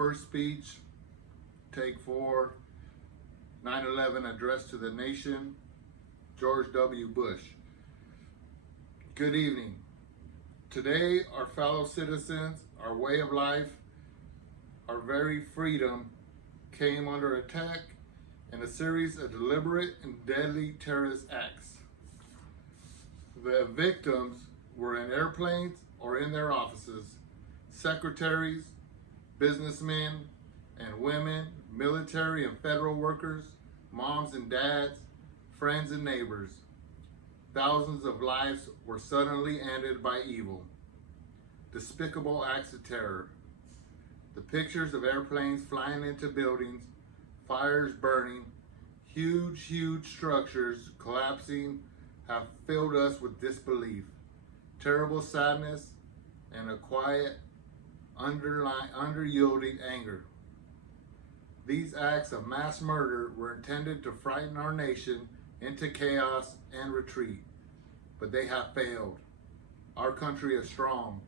first speech, take 4, 9/11 address to the nation, George W. Bush. Good evening. Today, our fellow citizens, our way of life, our very freedom came under attack in a series of deliberate and deadly terrorist acts. The victims were in airplanes or in their offices, secretaries, businessmen and women, military and federal workers, moms and dads, friends and neighbors. Thousands of lives were suddenly ended by evil. Despicable acts of terror. The pictures of airplanes flying into buildings, fires burning, huge structures collapsing have filled us with disbelief, terrible sadness, and a quiet, under-yielding anger. These acts of mass murder were intended to frighten our nation into chaos and retreat, but they have failed. Our country is strong.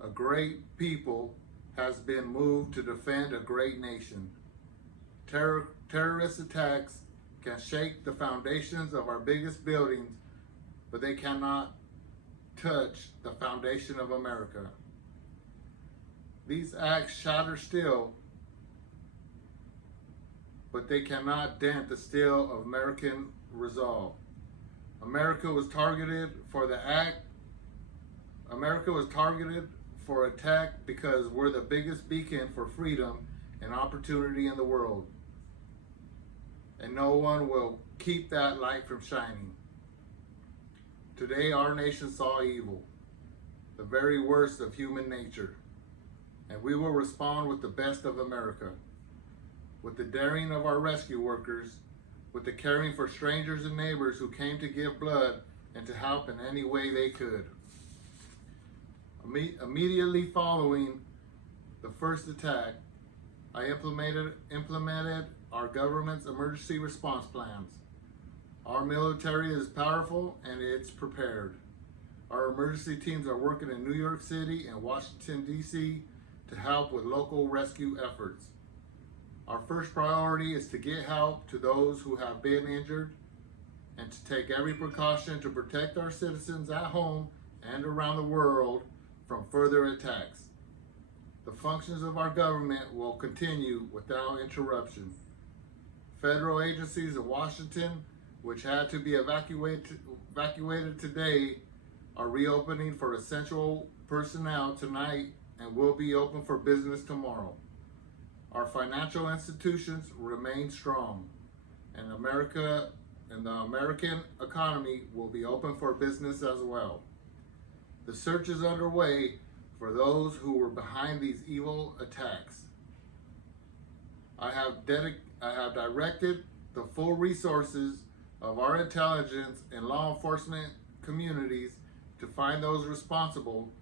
A great people has been moved to defend a great nation. Terrorist attacks can shake the foundations of our biggest buildings, but they cannot touch the foundation of America. These acts shatter steel, but they cannot dent the steel of American resolve. America was targeted for attack because we're the biggest beacon for freedom and opportunity in the world. And no one will keep that light from shining. Today our nation saw evil, the very worst of human nature, and we will respond with the best of America, with the daring of our rescue workers, with the caring for strangers and neighbors who came to give blood and to help in any way they could. Immediately following the first attack, I implemented our government's emergency response plans. Our military is powerful and it's prepared. Our emergency teams are working in New York City and Washington, D.C. to help with local rescue efforts. Our first priority is to get help to those who have been injured and to take every precaution to protect our citizens at home and around the world from further attacks. The functions of our government will continue without interruption. Federal agencies in Washington, which had to be evacuated today, are reopening for essential personnel tonight and will be open for business tomorrow. Our financial institutions remain strong, and the American economy will be open for business as well. The search is underway for those who were behind these evil attacks. I have directed the full resources of our intelligence and law enforcement communities to find those responsible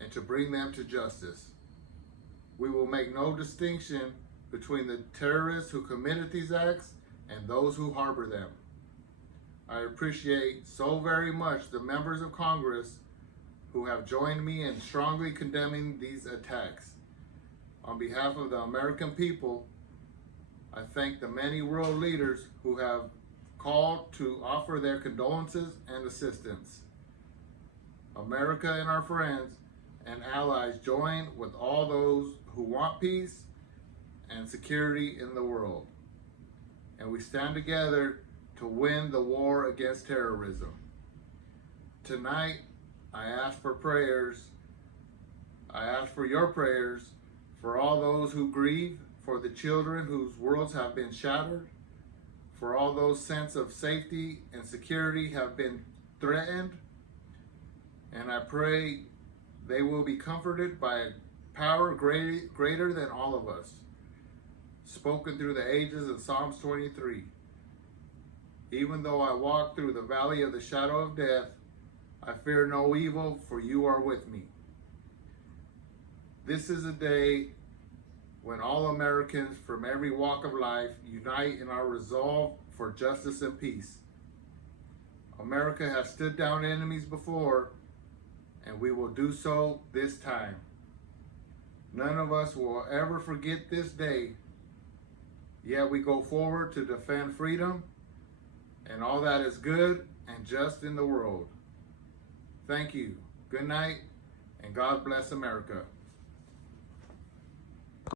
and to bring them to justice. We will make no distinction between the terrorists who committed these acts and those who harbor them. I appreciate so very much the members of Congress who have joined me in strongly condemning these attacks. On behalf of the American people, I thank the many world leaders who have called to offer their condolences and assistance. America and our friends and allies join with all those who want peace and security in the world. And we stand together to win the war against terrorism. Tonight, I ask for prayers. I ask for your prayers for all those who grieve, for the children whose worlds have been shattered, for all those sense of safety and security have been threatened. And I pray they will be comforted by a power greater than all of us, spoken through the ages in Psalms 23. Even though I walk through the valley of the shadow of death, I fear no evil, for you are with me. This is a day when all Americans from every walk of life unite in our resolve for justice and peace. America has stood down enemies before, and we will do so this time. None of us will ever forget this day. Yet we go forward to defend freedom and all that is good and just in the world. Thank you. Good night, and God bless America.